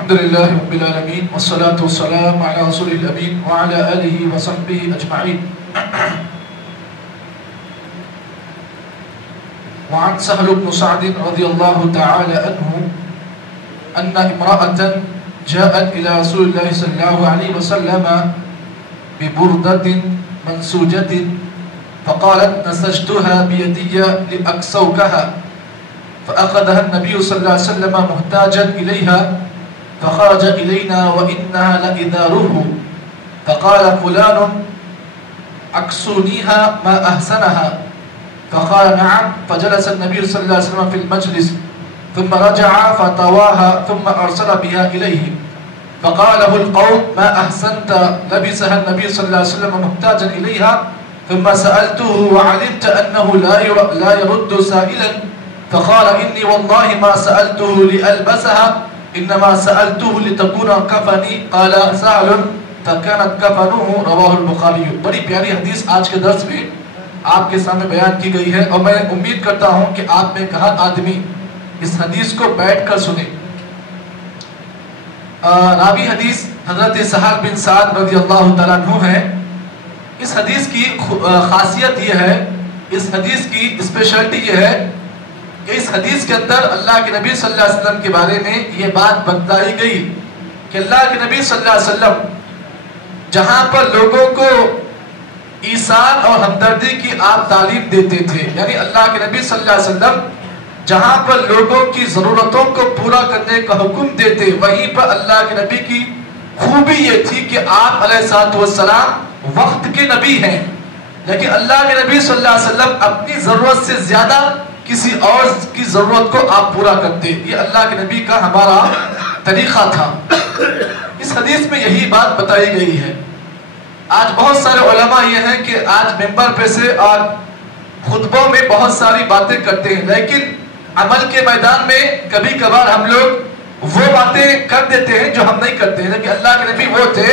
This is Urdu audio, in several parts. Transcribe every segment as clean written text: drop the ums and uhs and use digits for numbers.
الحمد لله رب العالمين والصلاة والسلام على رسول الأمين وعلى آله وصحبه أجمعين. وعن سهل بن سعد رضي الله تعالى عنه أن امرأة جاءت إلى رسول الله صلى الله عليه وسلم ببردة منسوجة فقالت نسجتها بيدي لأكسوكها فأخذها النبي صلى الله عليه وسلم محتاجا إليها فخرج إلينا وإنها لإذاره فقال فلان أكسونيها ما أحسنها فقال نعم فجلس النبي صلى الله عليه وسلم في المجلس ثم رجع فطواها ثم أرسل بها إليه فقال له القوم ما أحسنت لبسها النبي صلى الله عليه وسلم محتاجا إليها ثم سألته وعلمت أنه لا يرد سائلا فقال إني والله ما سألته لألبسها انما سألته لتكون کفنی قال سهل فكانت کفنه رواه البخاری. بڑی پیاری حدیث آج کے درس میں آپ کے سامنے بیان کی گئی ہے اور میں امید کرتا ہوں کہ آپ میں ایک ہر آدمی اس حدیث کو بیٹھ کر سنے. راوی حدیث حضرت سہل بن سعد رضی اللہ تعالیٰ عنہ ہے. اس حدیث کی خاصیت یہ ہے, اس حدیث کی اسپیشلٹی یہ ہے کہ اس حدیث کے اندر اللہ کے نبی صلی اللہ علیہ وسلم کے بارے میں یہ بات بتلائی گئی کہ اللہ کے نبی صلی اللہ علیہ وسلم جہاں پر لوگوں کو ایثار اور ہمدردی کی آپ تعلیم دیتے تھے, یعنی اللہ کے نبی صلی اللہ علیہ وسلم جہاں پر لوگوں کی ضرورتوں کو پورا کرنے کا حکم دیتے, وہیں پر اللہ کے نبی کی خوبی یہ تھی کہ آپ علیہ السلام وقت کے نبی ہیں, لیکن اللہ کے نبی صلی اللہ علیہ وسلم اپنی ضرورت سے زیادہ کسی اور کی ضرورت کو آپ پورا کرتے. یہ اللہ کے نبی کا ہمارا طریقہ تھا. اس حدیث میں یہی بات بتائی گئی ہے. آج بہت سارے علماء یہ ہیں کہ آج ممبر پہ سے اور خطبوں میں بہت ساری باتیں کرتے ہیں, لیکن عمل کے میدان میں کبھی کبھار ہم لوگ وہ باتیں کر دیتے ہیں جو ہم نہیں کرتے ہیں. لیکن اللہ کے نبی وہ تھے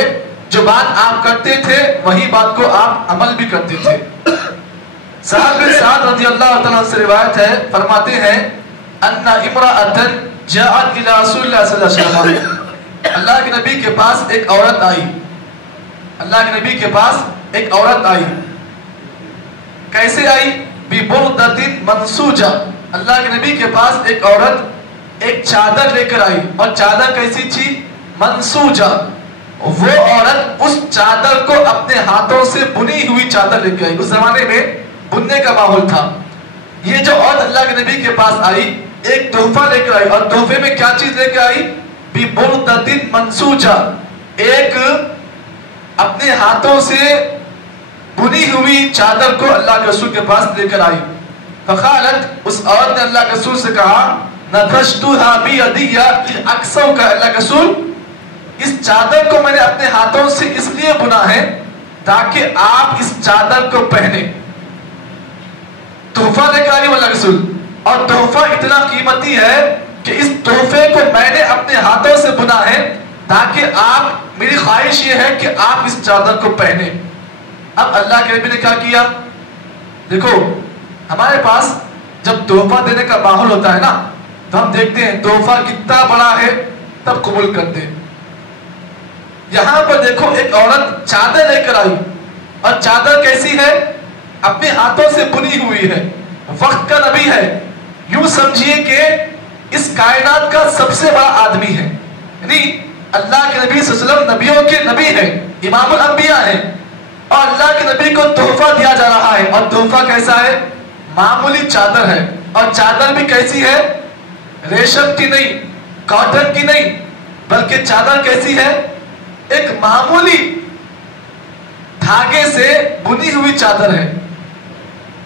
جو بات آپ کرتے تھے وہی بات کو آپ عمل بھی کرتے تھے. سہل بن سعد رضی اللہ تعالیٰ سے روایت ہے, فرماتے ہیں ان امرأة جاءت الى رسول اللہ صلی اللہ علیہ وسلم, اللہ کے نبی کے پاس ایک عورت آئی. اللہ کے نبی کے پاس ایک عورت آئی. کیسے آئی؟ ببردۃ منسوجہ, اللہ کے نبی کے پاس ایک عورت ایک چادر لے کر آئی, اور چادر کیسی تھی؟ منسوجہ. وہ عورت اس چادر کو اپنے ہاتھوں سے بنی ہوئی چادر لے کے آئی. اس زمانے میں بننے کا ماحول تھا. یہ جو عورت اللہ کے نبی کے پاس آئی ایک تحفہ لے کر آئی, اور تحفے میں کیا چیز لے کے آئی؟ ببردۃ منسوجہ, ایک اپنے ہاتھوں سے بنی ہوئی چادر کو اللہ کے رسول کے پاس لے کر آئی. فقالت, اس عورت نے اللہ کے رسول سے کہا نبشتها بیدی لأکسوک, اللہ کے رسول اس چادر کو میں نے اپنے ہاتھوں سے اس لیے بنا ہے تاکہ آپ اس چادر کو پہنے. تحفہ لے کر آئی اللہ کے رسول, اور تحفہ اتنا قیمتی ہے کہ اس تحفے کو میں نے اپنے ہاتھوں سے بنا ہے تاکہ آپ, میری خواہش یہ ہے کہ آپ اس چادر کو پہنے. اب اللہ کے نبی نے کیا کیا؟ دیکھو ہمارے پاس جب تحفہ دینے کا ماحول ہوتا ہے نا تو ہم دیکھتے ہیں تحفہ کتنا بڑا ہے تب قبول کرتے ہیں. یہاں پر دیکھو ایک عورت چادر لے کر آئی, اور چادر کیسی ہے؟ اپنے ہاتھوں سے بنی ہوئی ہے. وقت کا نبی ہے, یوں سمجھیے کہ اس کائنات کا سب سے بڑا آدمی ہے, یعنی اللہ کے نبی صلی اللہ علیہ وسلم نبیوں کے نبی ہیں, امام الانبیاء ہیں, اور اللہ کے نبی کو تحفہ دیا جا رہا ہے. اور تحفہ کیسا ہے؟ معمولی چادر ہے, اور چادر بھی کیسی ہے؟ ریشم کی نہیں, کاٹن کی نہیں, بلکہ چادر کیسی ہے؟ ایک معمولی دھاگے سے بنی ہوئی چادر ہے.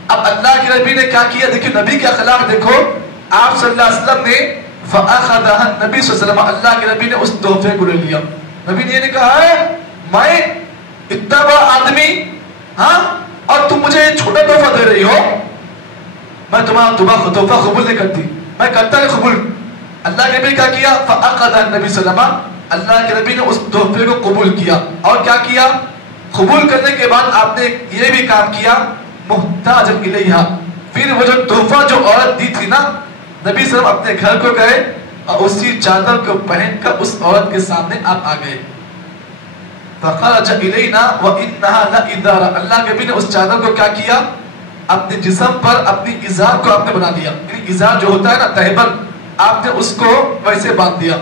اب اللہ کے نبی نے کیا کیا؟ دیکھیں نبی کے اخلاق دیکھو. آپ صلی اللہ علیہ وسلم نے فَأَخَذَهَا نبی صلی اللہ علیہ وسلم, اللہ کے نبی نے اس تحفے کو لے لیا. نبی نے یہ نہیں کہا ہے میں اتنا بڑا آدمی, ہاں, اور تم مجھے چھوٹا تحفہ دے رہی ہو, میں تمہارا تحفہ قبول نہیں کرتی, میں کرتا نہیں قبول. اللہ کے نبی کیا کیا؟ فَأَخَذَهَا نبی صلی اللہ علیہ وسلم, اللہ کے نبی نے اس تحفے کو قبول کیا. اور کیا کیا؟ قبول کرنے کے بعد آپ نے یہ بھی کام کیا محتاجا الیہا, پھر وہ جو تحفہ جو عورت دی تھی نا, نبی صلی اللہ علیہ وسلم اپنے گھر کو گئے اور اسی چادر کو پہن کر اس عورت کے سامنے آپ آ گئے. فخرج الینا وانها لادارا، اللہ کے نبی نے اس چادر کو کیا کیا؟ اپنے جسم پر اپنی ازار کو آپ نے بنا دیا. یعنی ازار جو ہوتا ہے نا تہبند، آپ نے اس کو ویسے باندھ دیا.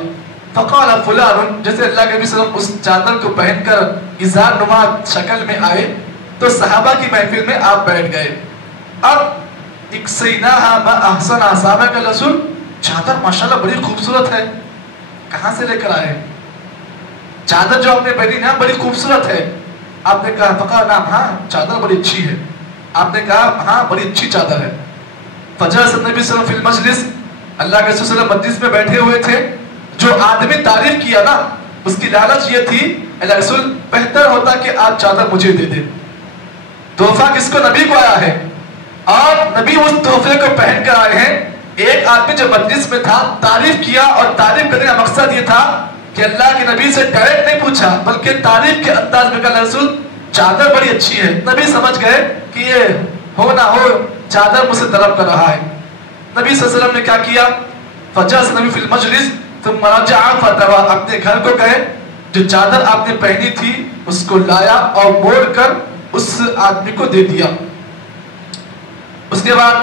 فقال فلان، جیسے اللہ کے نبی صلی اللہ علیہ وسلم اس چادر کو پہن کر ازار نما شکل میں آئے تو صحابہ کی محفل میں آپ بیٹھ گئے. اب اکسیناہا ما احسن صحابہ کا رسول، چادر ماشاءاللہ بڑی خوبصورت ہے، کہاں سے لے کر آئے؟ چادر جو آپ نے پہنی نا بڑی خوبصورت ہے. آپ نے کہا فقال نعم، ہاں چادر بڑی اچھی ہے. آپ نے کہا ہاں بڑی اچھی چادر ہے. فجلس النبی صلی اللہ علیہ وسلم فی المجلس، اللہ کے رسول مجلس میں بیٹھے ہوئے تھے. جو آدمی تعریف کیا نا اس کی لالچ یہ تھی اللہ رسول بہتر ہوتا کہ آپ چادر مجھے دے دیں. تحفہ کس کو؟ نبی کو آیا ہے اور نبی اس تحفے کو پہن کر آئے ہیں. ایک آدمی جو مجلس میں تھا تعریف کیا، اور تعریف کرنے کا مقصد یہ تھا کہ اللہ کے نبی سے ڈائریکٹ نہیں پوچھا بلکہ تعریف کے انداز میں کہا رسول چادر بڑی اچھی ہے. نبی سمجھ گئے کہ یہ ہو نہ ہو چادر مجھ سے طلب کر رہا ہے. نبی صلی اللہ علیہ وسلم نے کیا کیا؟ فجلس نبی فی المجلس ثم رجع فتوى، اپنے گھر کو گئے، جو چادر آپ نے پہنی تھی اس کو لایا اور موڑ کر اس آدمی کو دے دیا. اس کے بعد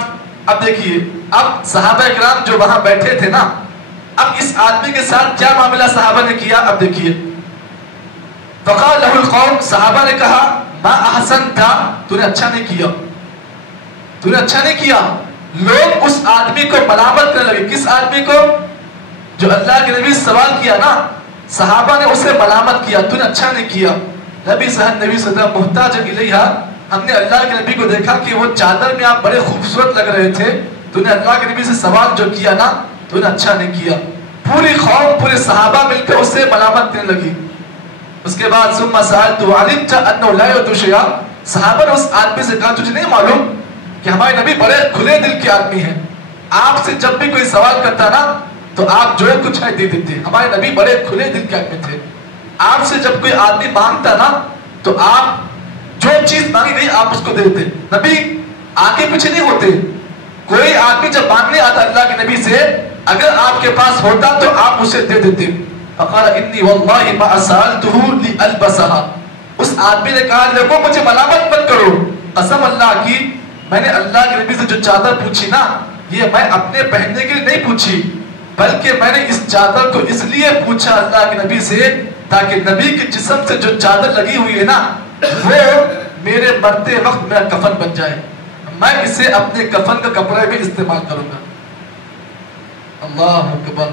اب دیکھیے، اب صحابہ اکرام جو وہاں بیٹھے تھے نا، اب اس آدمی کے ساتھ کیا معاملہ صحابہ نے کیا اب دیکھیے. فقال له القوم، صحابہ نے کہا ما احسنت، تو نے اچھا نہیں کیا، تو نے اچھا نہیں کیا. لوگ اس آدمی کو ملامت کرنے لگے. کس آدمی کو؟ جو اللہ کے نبی سوال کیا نا، صحابہ نے اسے ملامت کیا، تو نے اچھا نہیں کیا. نبی صلی اللہ علیہ وسلم محتاج الیہا، ہم نے اللہ کے نبی کو دیکھا کہ وہ چادر میں آپ بڑے خوبصورت لگ رہے تھے، تو نے اللہ کے نبی سے سوال جو کیا نا تو نے اچھا نہیں کیا. پوری قوم پورے صحابہ مل کر اسے ملامت کرنے لگی. اس کے بعد ثم سألت علمت انه لا يؤتي شيئا، صحابہ نے اس آدمی سے کہا تجھے نہیں معلوم کہ ہمارے نبی بڑے کھلے دل کے آدمی ہیں، آپ سے جب بھی کوئی سوال کرتا نا تو آپ جو کچھ ہے دے دیتے. ہمارے نبی بڑے کھلے دل کے آدمی تھے. آپ سے جب کوئی آدمی مانگتا نا تو آپ جو چیز مانگی گئی آپ اس کو دے دیتے. نبی آگے پیچھے نہیں ہوتے. کوئی آدمی جب مانگنے آتا اللہ کے نبی سے، اگر آپ کے پاس ہوتا تو آپ اسے دے دیتے. فقال انی واللہ ما سألته لألبسها، اس آدمی نے کہا لوگوں مجھے ملامت مت کرو، قسم اللہ کی میں نے اللہ کے نبی سے جو چادر پوچھی نا یہ میں اپنے پہننے کے لیے نہیں پوچھی، بلکہ میں نے اس چادر کو اس لیے پوچھا اللہ کے نبی سے تاکہ نبی کے جسم سے جو چادر لگی ہوئی ہے نا وہ میرے مرتے وقت میرا کفن بن جائے، میں اسے اپنے کفن کا کپڑے میں استعمال کروں گا. اللہ اکبر.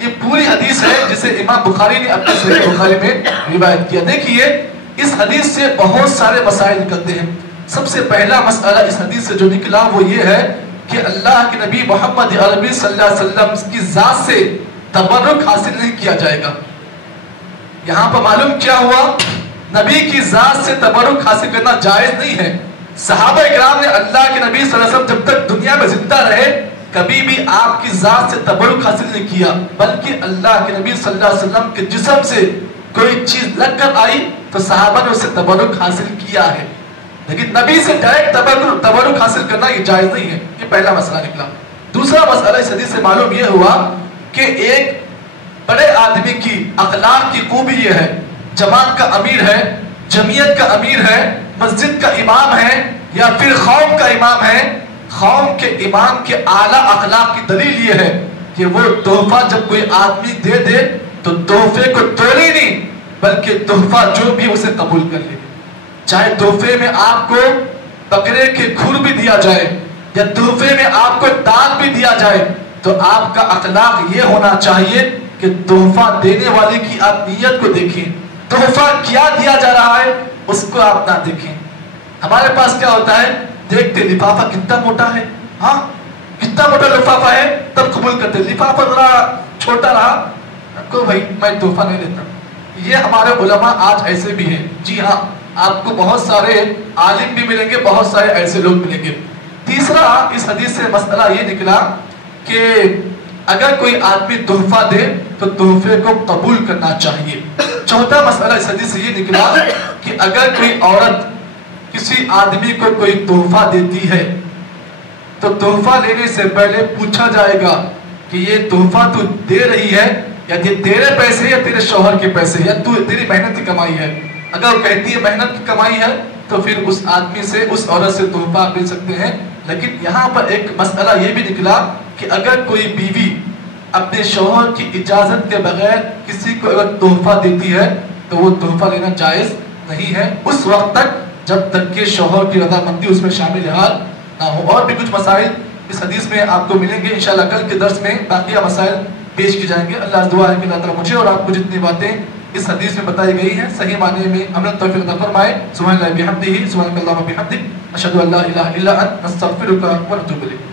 یہ پوری حدیث ہے جسے امام بخاری نے اپنے صحیح بخاری میں روایت کیا. دیکھیے اس حدیث سے بہت سارے مسائل نکلتے ہیں. سب سے پہلا مسئلہ اس حدیث سے جو نکلا وہ یہ ہے کہ اللہ کے نبی محمد عربی صلی اللہ علیہ وسلم کی ذات سے تبرک حاصل نہیں کیا جائے گا. یہاں پر معلوم کیا ہوا؟ نبی کی ذات سے تبرک حاصل کرنا جائز نہیں ہے. صحابہ اکرام نے اللہ کے نبی صلی اللہ علیہ وسلم جب تک دنیا میں زندہ رہے کبھی بھی آپ کی ذات سے تبرک حاصل نہیں کیا، بلکہ اللہ کے نبی صلی اللہ علیہ وسلم کے جسم سے کوئی چیز لگ کر آئی تو صحابہ نے اسے تبرک حاصل کیا ہے، لیکن نبی سے ڈائریکٹ تبرک حاصل کرنا یہ جائز نہیں ہے. یہ پہلا مسئلہ نکلا. دوسرا مسئلہ اس حدیث سے معلوم یہ ہوا کہ ایک بڑے آدمی کی اخلاق کی خوبی یہ ہے، جماعت کا امیر ہے، جمعیت کا امیر ہے، مسجد کا امام ہے یا پھر قوم کا امام ہے، قوم کے امام کے اعلیٰ اخلاق کی دلیل یہ ہے کہ وہ تحفہ جب کوئی آدمی دے دے تو تحفے کو توڑے نہیں بلکہ تحفہ جو بھی اسے قبول کر لے. چاہے تحفے میں آپ کو بکرے کے کھر بھی دیا جائے یا تحفے میں آپ کو دال بھی دیا جائے تو آپ کا اخلاق یہ ہونا چاہیے کہ تحفہ دینے والے کی آپ نیت کو دیکھیں، تحفہ کیا دیا جا رہا ہے اس کو آپ نہ دیکھیں. ہمارے پاس کیا ہوتا ہے، دیکھتے لفافہ کتنا موٹا ہے، ہاں کتنا موٹا لفافہ ہے تب قبول کرتے، لفافہ ذرا چھوٹا رہا کو بھائی میں تحفہ نہیں لیتا. یہ ہمارے علماء آج ایسے بھی ہیں. جی ہاں، آپ کو بہت سارے عالم بھی ملیں گے، بہت سارے ایسے لوگ ملیں گے. تیسرا اس حدیث سے مسئلہ یہ نکلا کہ اگر کوئی آدمی تحفہ دے تو تحفے کو قبول کرنا چاہیے. چوتھا مسئلہ اس حدیث سے یہ نکلا کہ اگر کوئی عورت کسی آدمی کو کوئی تحفہ دیتی ہے تو تحفہ لینے سے پہلے پوچھا جائے گا کہ یہ تحفہ تو دے رہی ہے یا یہ تیرے پیسے یا تیرے شوہر کے پیسے یا تیری محنت کی کمائی ہے. اگر وہ کہتی ہے محنت کی کمائی ہے تو پھر اس آدمی سے اس عورت سے تحفہ مل سکتے ہیں. لیکن یہاں پر ایک مسئلہ یہ بھی نکلا کہ اگر کوئی بیوی اپنے شوہر کی اجازت کے بغیر کسی کو اگر تحفہ دیتی ہے تو وہ تحفہ لینا جائز نہیں ہے اس وقت تک جب تک کہ شوہر کی رضامندی اس میں شامل حال نہ ہو. اور بھی کچھ مسائل اس حدیث میں آپ کو ملیں گے انشاءاللہ. کل کے درس میں باقیہ مسائل پیش کی جائیں گے. اللہ دعا ہے کہ اللہ تعالیٰ مجھے اور آپ کو جتنی باتیں اس حدیث میں بتائی گئی ہیں صحیح معنی میں عمل توفیق عطا فرمائے. سبحان اللہ بحمدہ سبحانک اللہم وبحمدک اشہد ان لا الہ الا انت نستغفرک ونتوب الیک.